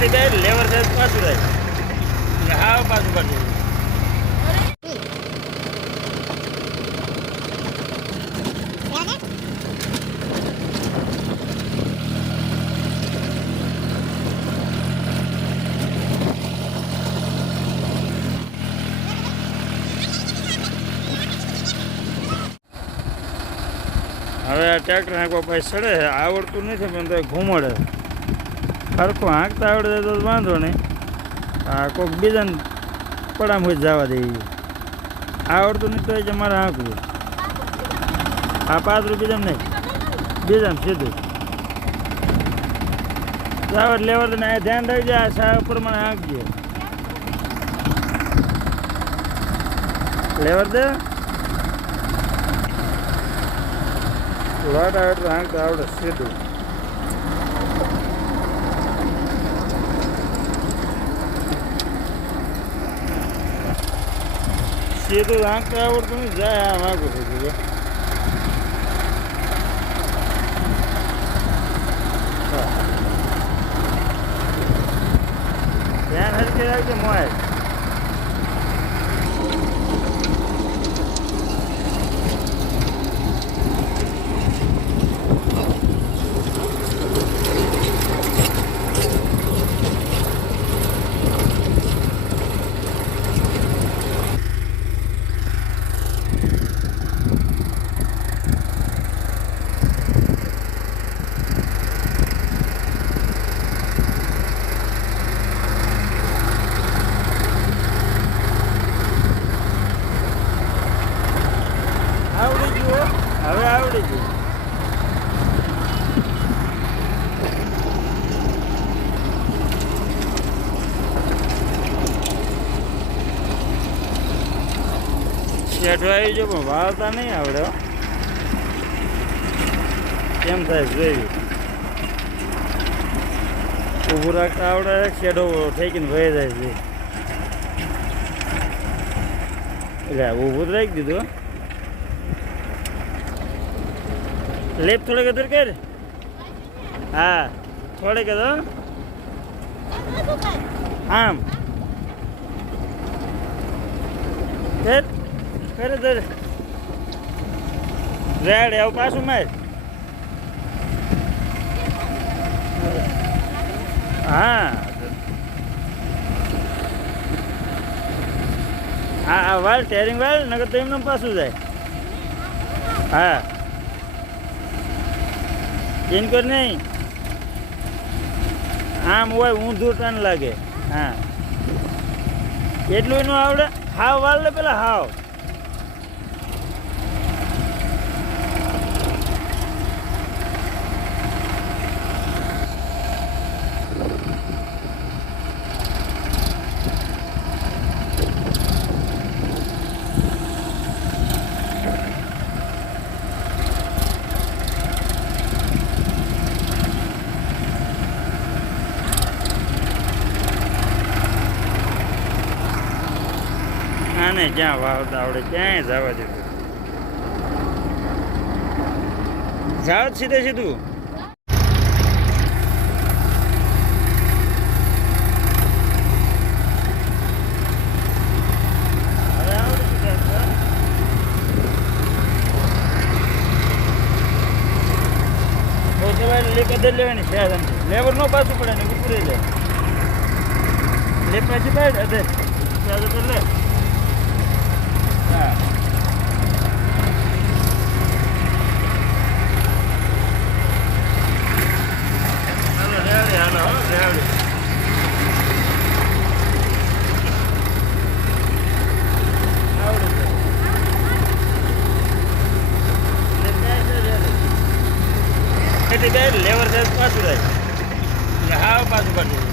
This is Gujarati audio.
હેઠી જાય લેવર જાય તો પાછું જાય એટલે હાવ પાછું પાછું હવે આ ટ્રેક્ટર હાંકવા પાસે ચડે છે આવડતું નથી પણ તો ઘૂમડે સરખું હાંકતા આવડે તો વાંધો નહીં આ કોઈક બીજાને પડામ હોય જવા દે આવડતું નહીં તો એ જ મારે હાંકવું આ પાતળું બીજામ નહીં બીજામ સીધું જાવડ લેવર ને ધ્યાન રાખજે આ સા પ્રમાણે હાંકજે લેવર દે લોટ આવે એટલે હાંકતા આવડે સીધું સીધું હાંકતા આવડતું નહીં જાય આ હાંકું છું. ધ્યાન હરકે રાખજે મોય આવડી ગયું હો. હવે આવડી ગયું આવી ગયો પણ વાળતા નહીં આવડે કેમ થાય જોઈ ઊભું રાખતા આવડે શેડો ઠેકીને વહી જાય છે. એટલે ઊભું રાખી દીધું લેપ થોડે કદર કર. હા થોડે કદો આમ. કર કર અધર રેડ, એવું પાછું મેં હા. હા વાલ ટેરિંગ વાળ નગર તો એમને પાછું જાય. હા. ચેન્જ કર નહીં. આમ હોય, ઊંધું ટન લાગે. હા. એટલું એનું આવડે. હાવ વાળ લે પેલા હાવ. આને જ્યાં વાવતા આવડે ક્યાંય જવા દીધું જાવ જ સીધે સીધું હવે આવડી ગયું સાહેબ. બહુ સવારે લેપ અદર લેવાની છે આ ધંધો. લેબર નો પાછું પડે ને ઉપર જાય લેપ પાછી પાડ અદર ત્યાં તો લે એટલે જાય લેવર જાય પાછું જાય. હા પાછું પાછું